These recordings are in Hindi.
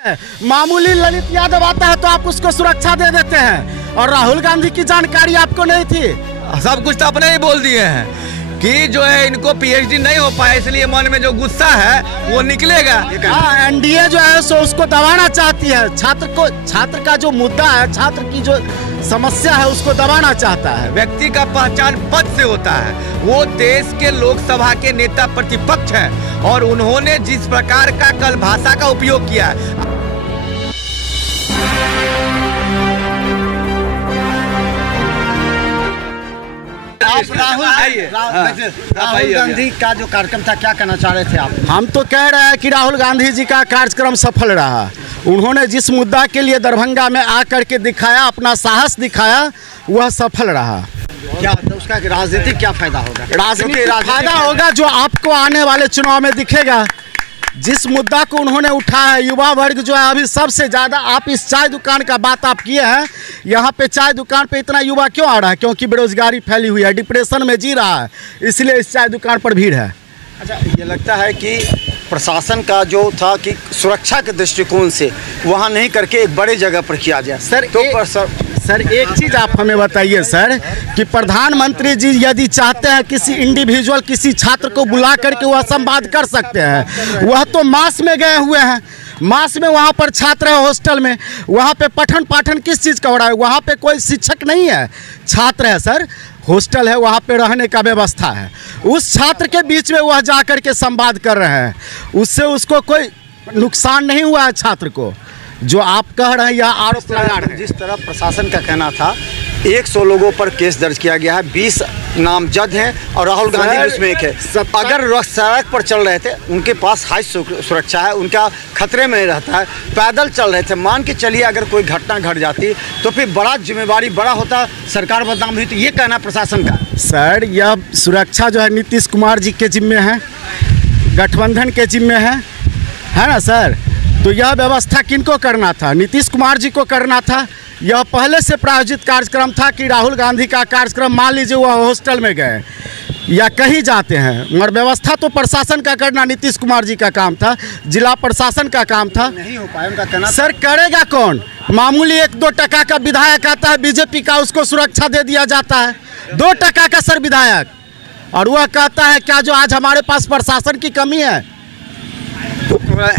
मामूली ललित यादव आता है तो आप उसको सुरक्षा दे देते हैं, और राहुल गांधी की जानकारी आपको नहीं थी। सब कुछ तो अपने ही बोल दिए हैं कि जो है इनको पीएचडी नहीं हो पाया, इसलिए मन में जो गुस्सा है वो निकलेगा। एनडीए जो है सो उसको दबाना चाहती है, छात्र का जो मुद्दा है, छात्र की जो समस्या है उसको दबाना चाहता है। व्यक्ति का पहचान पद से होता है। वो देश के लोकसभा के नेता प्रतिपक्ष हैं और उन्होंने जिस प्रकार का कल भाषा का उपयोग किया, राहुल गांधी का जो कार्यक्रम था, क्या कहना चाह रहे थे आप? हम तो कह रहे हैं कि राहुल गांधी जी का कार्यक्रम सफल रहा। उन्होंने जिस मुद्दा के लिए दरभंगा में आकर के दिखाया, अपना साहस दिखाया, वह सफल रहा। क्या उसका राजनीतिक क्या फायदा होगा? राजनीतिक फायदा होगा जो आपको आने वाले चुनाव में दिखेगा। जिस मुद्दा को उन्होंने उठाया है, युवा वर्ग जो है अभी सबसे ज़्यादा, आप इस चाय दुकान का बात आप किए हैं, यहाँ पे चाय दुकान पे इतना युवा क्यों आ रहा है? क्योंकि बेरोजगारी फैली हुई है, डिप्रेशन में जी रहा है, इसलिए इस चाय दुकान पर भीड़ है। अच्छा, ये लगता है कि प्रशासन का जो था कि सुरक्षा के दृष्टिकोण से वहाँ नहीं करके एक बड़े जगह पर किया जाए। सर एक चीज़ आप हमें बताइए सर, कि प्रधानमंत्री जी यदि चाहते हैं किसी इंडिविजुअल, किसी छात्र को बुला करके वह संवाद कर सकते हैं। वह तो मास में गए हुए हैं, मास में वहाँ पर छात्र है हॉस्टल में, वहाँ पे पठन पाठन किस चीज़ का हो रहा है? वहाँ पे कोई शिक्षक नहीं है, छात्र है सर, हॉस्टल है, वहाँ पे रहने का व्यवस्था है। उस छात्र के बीच में वह जा कर के संवाद कर रहे हैं, उससे उसको कोई नुकसान नहीं हुआ है छात्र को, जो आप कह रहे हैं या आरोप लगा रहे हैं। जिस तरह प्रशासन का कहना था 100 लोगों पर केस दर्ज किया गया है, 20 नामजद हैं और राहुल गांधी भी उसमें एक है। अगर सड़क पर चल रहे थे, उनके पास हाई सुरक्षा है, उनका खतरे में रहता है, पैदल चल रहे थे, मान के चलिए अगर कोई घटना घट जाती तो फिर बड़ा जिम्मेवारी बड़ा होता, सरकार बदनाम हुई। तो ये कहना प्रशासन का। सर यह सुरक्षा जो है नीतीश कुमार जी के जिम्मे है, गठबंधन के जिम्मे है ना सर? तो यह व्यवस्था किनको करना था? नीतीश कुमार जी को करना था। यह पहले से प्रायोजित कार्यक्रम था कि राहुल गांधी का कार्यक्रम, मान लीजिए वह हॉस्टल में गए या कहीं जाते हैं, मगर व्यवस्था तो प्रशासन का करना नीतीश कुमार जी का काम था, जिला प्रशासन का काम था। नहीं हो पाया उनका कहना। सर करेगा कौन? मामूली 1-2 टका का विधायक आता है बीजेपी का, उसको सुरक्षा दे दिया जाता है, 2 टका का सर विधायक, और वह कहता है क्या जो आज हमारे पास प्रशासन की कमी है?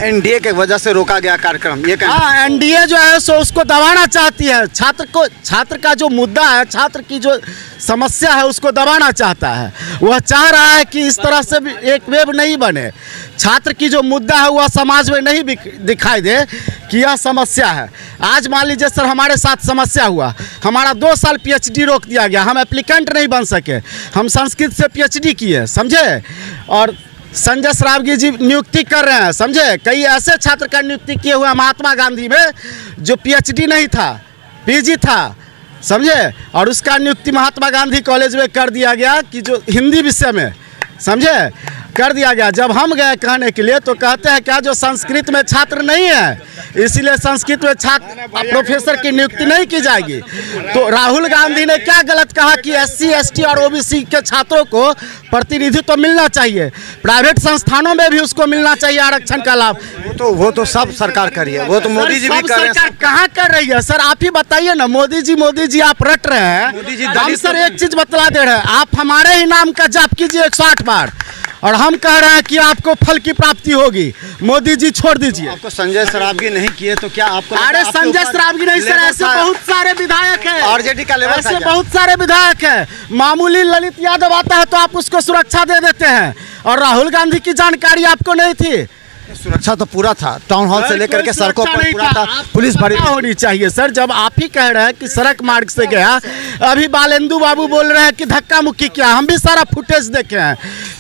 एनडीए के वजह से रोका गया कार्यक्रम, ये हाँ, एनडीए जो है सो उसको दबाना चाहती है। छात्र का जो मुद्दा है, छात्र की जो समस्या है उसको दबाना चाहता है। वह चाह रहा है कि इस तरह से भी एक वेव नहीं बने, छात्र की जो मुद्दा है वह समाज में नहीं दिखाई दे कि यह समस्या है। आज मान लीजिए सर हमारे साथ समस्या हुआ, हमारा 2 साल पीएचडी रोक दिया गया, हम एप्लीकेंट नहीं बन सके, हम संस्कृत से पीएचडी किए, समझे, और संजय श्रावगी जी नियुक्ति कर रहे हैं, समझे। कई ऐसे छात्र का नियुक्ति किए हुए महात्मा गांधी में जो पीएचडी नहीं था, पीजी था, समझे, और उसका नियुक्ति महात्मा गांधी कॉलेज में कर दिया गया कि जो हिंदी विषय में, समझे, कर दिया गया। जब हम गए कहने के लिए तो कहते हैं क्या जो संस्कृत में छात्र नहीं है, इसलिए संस्कृत में छात्र प्रोफेसर की नियुक्ति नहीं की जाएगी। तो राहुल गांधी ने क्या गलत कहा कि SC ST और OBC के छात्रों को प्रतिनिधित्व तो मिलना चाहिए, प्राइवेट संस्थानों में भी उसको मिलना चाहिए आरक्षण का लाभ। वो तो सब सरकार कर रही है, वो तो मोदी जी भी कर रहे हैं। सरकार कहाँ कर रही है सर? आप ही बताइए ना। मोदी जी आप रट रहे हैं। मोदी जी हम सर एक चीज बतला दे रहे हैं, आप हमारे ही नाम का जाप कीजिए 108 बार, और हम कह रहे हैं कि आपको फल की प्राप्ति होगी। मोदी जी छोड़ दीजिए। आपको संजय श्रावगी नहीं किए तो क्या आपको? अरे संजय श्रावगी नहीं सर, ऐसे बहुत सारे विधायक हैं, आरजेडी का लेवल, ऐसे बहुत सारे विधायक हैं। मामूली ललित यादव आता है तो आप उसको सुरक्षा दे देते हैं, और राहुल गांधी की जानकारी आपको नहीं थी। सुरक्षा तो पूरा था, टाउन हॉल से लेकर के सड़कों पर पूरा था, पुलिस भरी होनी चाहिए सर। जब आप ही कह रहे हैं कि सड़क मार्ग से गया, अभी बालेंदु बाबू बोल रहे हैं कि धक्का मुक्की किया, हम भी सारा फुटेज देखे हैं,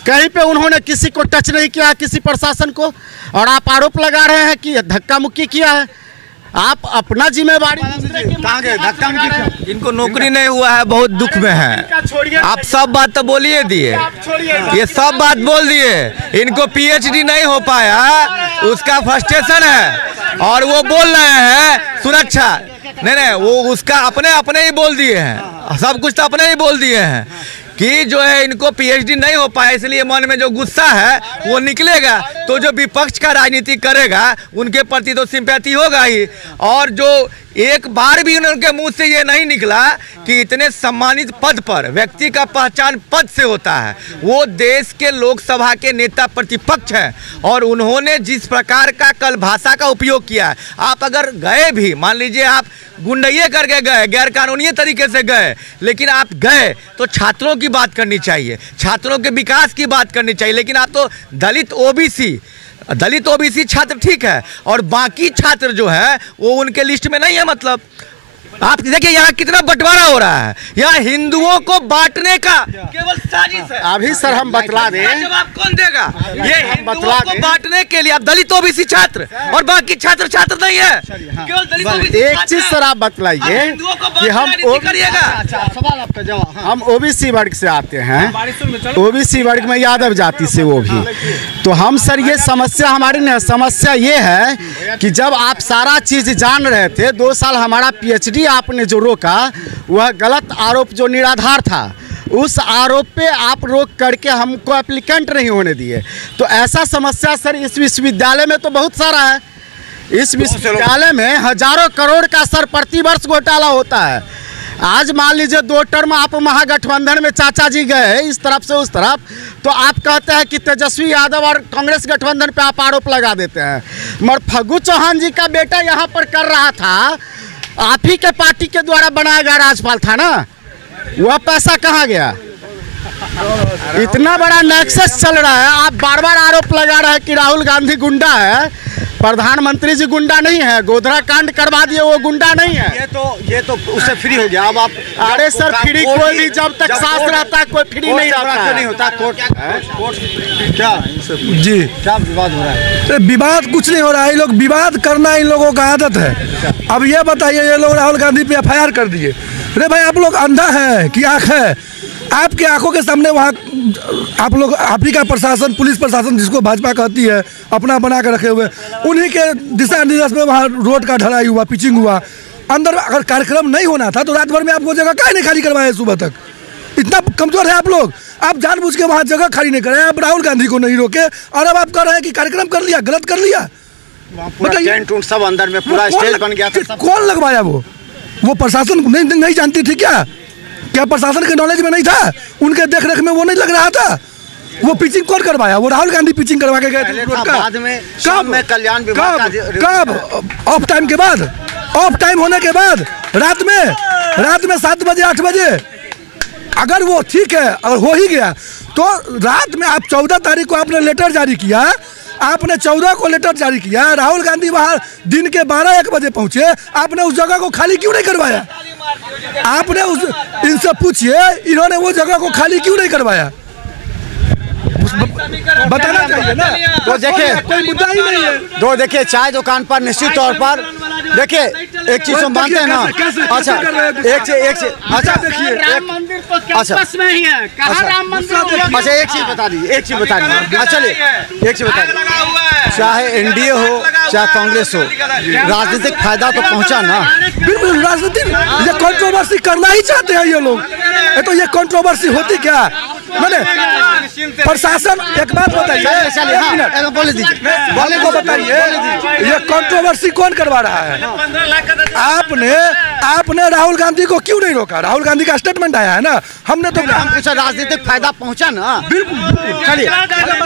कहीं पे उन्होंने किसी को टच नहीं किया, किसी प्रशासन को, और आप आरोप लगा रहे हैं कि धक्का मुक्की किया है। आप अपना जिम्मेवारी कहाँ गए? धक्का मुक्की इनको नौकरी नहीं हुआ है, बहुत दुख में है। आप सब बात तो बोलिए दिए, ये सब बात बोल दिए। इनको पीएचडी नहीं हो पाया, उसका फ्रस्ट्रेशन है, और वो बोल रहे हैं सुरक्षा नहीं, वो उसका अपने ही बोल दिए हैं, सब कुछ तो अपने ही बोल दिए हैं कि जो है इनको पीएचडी नहीं हो पाया, इसलिए मन में जो गुस्सा है वो निकलेगा, तो जो विपक्ष का राजनीति करेगा उनके प्रति तो सिंपैथी होगा ही। और जो एक बार भी उनके मुंह से ये नहीं निकला कि इतने सम्मानित पद पर व्यक्ति का पहचान पद से होता है, वो देश के लोकसभा के नेता प्रतिपक्ष हैं और उन्होंने जिस प्रकार का कल भाषा का उपयोग किया है, आप अगर गए भी, मान लीजिए आप गुंडइये करके गए, गैर कानूनी तरीके से गए, लेकिन आप गए तो छात्रों की बात करनी चाहिए, छात्रों के विकास की बात करनी चाहिए, लेकिन आप तो दलित ओबीसी छात्र ठीक है और बाकी छात्र जो है वो उनके लिस्ट में नहीं है। मतलब आप देखिए यहाँ कितना बंटवारा हो रहा है, यहाँ हिंदुओं को बांटने का केवल साजिश है। अभी सर हम बतला दें, जवाब कौन देगा? ये हिंदुओं को बांटने के लिए आप दलित ओबीसी छात्र और बाकी छात्र नहीं है, केवल दलित ओबीसी। एक चीज सर आप बतलाइए कि हम ओबीसी वर्ग से आते हैं, ओबीसी वर्ग में यादव जाति से, वो भी तो हम सर ये समस्या हमारी नहीं, समस्या ये है कि जब आप सारा चीज जान रहे थे, 2 साल हमारा पीएचडी आपने जो रोका वह गलत आरोप जो निराधार था, उस आरोप पे आप रोक करके हमको एप्लीकेंट नहीं होने दिए। तो ऐसा समस्या सर इस विश्वविद्यालय में तो बहुत सारा है। इस विश्वविद्यालय में हजारों करोड़ का सर प्रतिवर्ष घोटाला होता है। आज मान लीजिए 2 टर्म आप महागठबंधन में चाचा जी गए इस तरफ से उस तरफ, तो आप कहते हैं कि तेजस्वी यादव और कांग्रेस गठबंधन पे आप आरोप लगा देते हैं, मगर फग्गू चौहान जी का बेटा यहाँ पर कर रहा था, आप ही के पार्टी के द्वारा बनाया गया राज्यपाल था ना, वह पैसा कहाँ गया? इतना बड़ा नेक्सस चल रहा है, आप बार बार आरोप लगा रहे हैं कि राहुल गांधी गुंडा है, प्रधानमंत्री जी गुंडा नहीं है, गोधरा कांड करवा दिए वो गुंडा नहीं है। ये तो उससे फ्री हो गया। अब आप अरे सर फ्री कोई भी जब तक सांस रहता है कोई फ्री नहीं रहता है। नहीं होता कोर्ट क्या जी क्या विवाद हो रहा है? विवाद कुछ नहीं हो रहा है, ये लोग विवाद करना इन लोगों का आदत है। अब ये बताइए, ये लोग राहुल गांधी पे एफआईआर कर दिए। अरे भाई आप लोग अंधा है कि आँख है? आपके आंखों के सामने वहाँ आप लोग, आप ही का प्रशासन, पुलिस प्रशासन जिसको भाजपा कहती है, अपना बना कर रखे हुए, उन्हीं के दिशा निर्देश में वहाँ रोड का ढलाई हुआ, पिचिंग हुआ। अंदर अगर कार्यक्रम नहीं होना था तो रात भर में आप वो जगह काहे नहीं खाली करवाए? सुबह तक इतना कमजोर है आप लोग, आप जानबूझ के वहाँ जगह खाली नहीं कराए, आप राहुल गांधी को नहीं रोके और अब आप कह रहे हैं कि कार्यक्रम कर लिया, गलत कर लिया। मतलब सब अंदर में पूरा स्टेज बन गया था। कौन लगवाया? वो प्रशासन नहीं जानती थी क्या प्रशासन के नॉलेज में नहीं था? उनके देख रेख में वो नहीं लग रहा था? वो पिचिंग कौन करवाया? वो राहुल गांधी पिचिंग करवा के गए थे रोड का। बाद में शाम में कल्याण विभाग कब? ऑफ टाइम के बाद, ऑफ टाइम होने के बाद, रात में 7 बजे 8 बजे, अगर वो ठीक है, अगर हो ही गया तो रात में आप 14 तारीख को आपने लेटर जारी किया, आपने 14 को लेटर जारी किया, राहुल गांधी वहाँ दिन के 12-1 बजे पहुंचे, आपने उस जगह को खाली क्यों नहीं करवाया? आपने इनसे पूछिए, इन्होंने वो जगह को खाली क्यों नहीं करवाया? बताना चाहिए ना। तो देखिए कोई मुद्दा ही नहीं है। तो देखिए चाय दुकान पर निश्चित तौर पर देखिए एक चीज हम मानते हैं ना। अच्छा एक से अच्छा देखिए राम मंदिर तो कैंपस में ही है, कहाँ राम मंदिर? अच्छा एक चीज बता दीजिए चलिए एक चीज बता दीजिए, चाहे एनडीए हो चाहे कांग्रेस हो, राजनीतिक फायदा तो पहुंचा ना। बिल्कुल राजनीतिक, ये कंट्रोवर्सी करना ही चाहते हैं ये लोग। तो ये कंट्रोवर्सी होती क्या? मैंने प्रशासन, एक बात बताइए, बोले को बताइए, ये कंट्रोवर्सी कौन करवा रहा है? आपने राहुल गांधी को क्यों नहीं रोका? राहुल गांधी का स्टेटमेंट आया है ना, हमने तो हम कुछ राजनीतिक फायदा पहुंचा ना। बिल्कुल। चलिए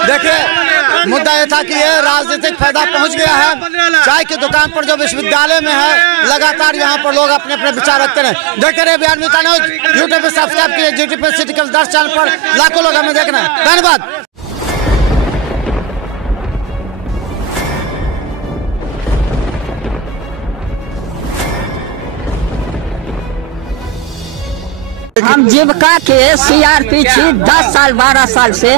देखिए मुद्दा ये था कि ये राजनीतिक फायदा पहुंच गया है। चाय की दुकान पर जो विश्वविद्यालय में है, लगातार यहाँ पर लोग अपने अपने विचार रखते रहे। देखते रहे बिहार मिता न्यूज, यूट्यूब पे सब्सक्राइब कीजिए, जीटी पे सिटी कल 10 चैनल पर लाखों लोग हमें देखना है। धन्यवाद। हम जीविका के सीआरपी छी 10 साल 12 साल से,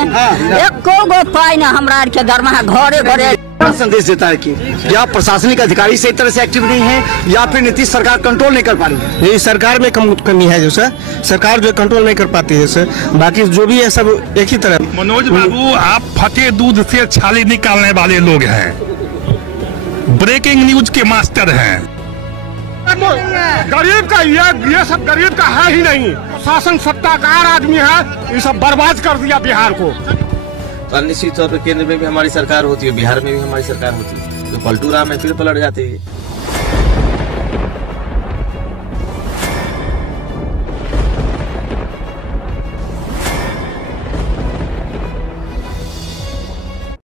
एको गो पाई न हमरा के दरमाहा घरे घरे। संदेश देता है कि या प्रशासनिक अधिकारी सही तरह से एक्टिव नहीं है या फिर नीतीश सरकार कंट्रोल नहीं कर पा रही है। ये सरकार में कमी है जो सर, सरकार जो कंट्रोल नहीं कर पाती है सर, बाकी जो भी है सब एक ही तरह। मनोज बाबू, आप फटे दूध से छाली निकालने वाले लोग हैं, ब्रेकिंग न्यूज के मास्टर हैं। गरीब का ये सब गरीब का है ही नहीं। प्रशासन सत्ताकार आदमी है, ये सब बर्बाद कर दिया बिहार को। तो निश्चित तौर पर केंद्र में भी हमारी सरकार होती है, बिहार में भी हमारी सरकार होती है, तो पलटू राम है फिर पलट जाते हैं।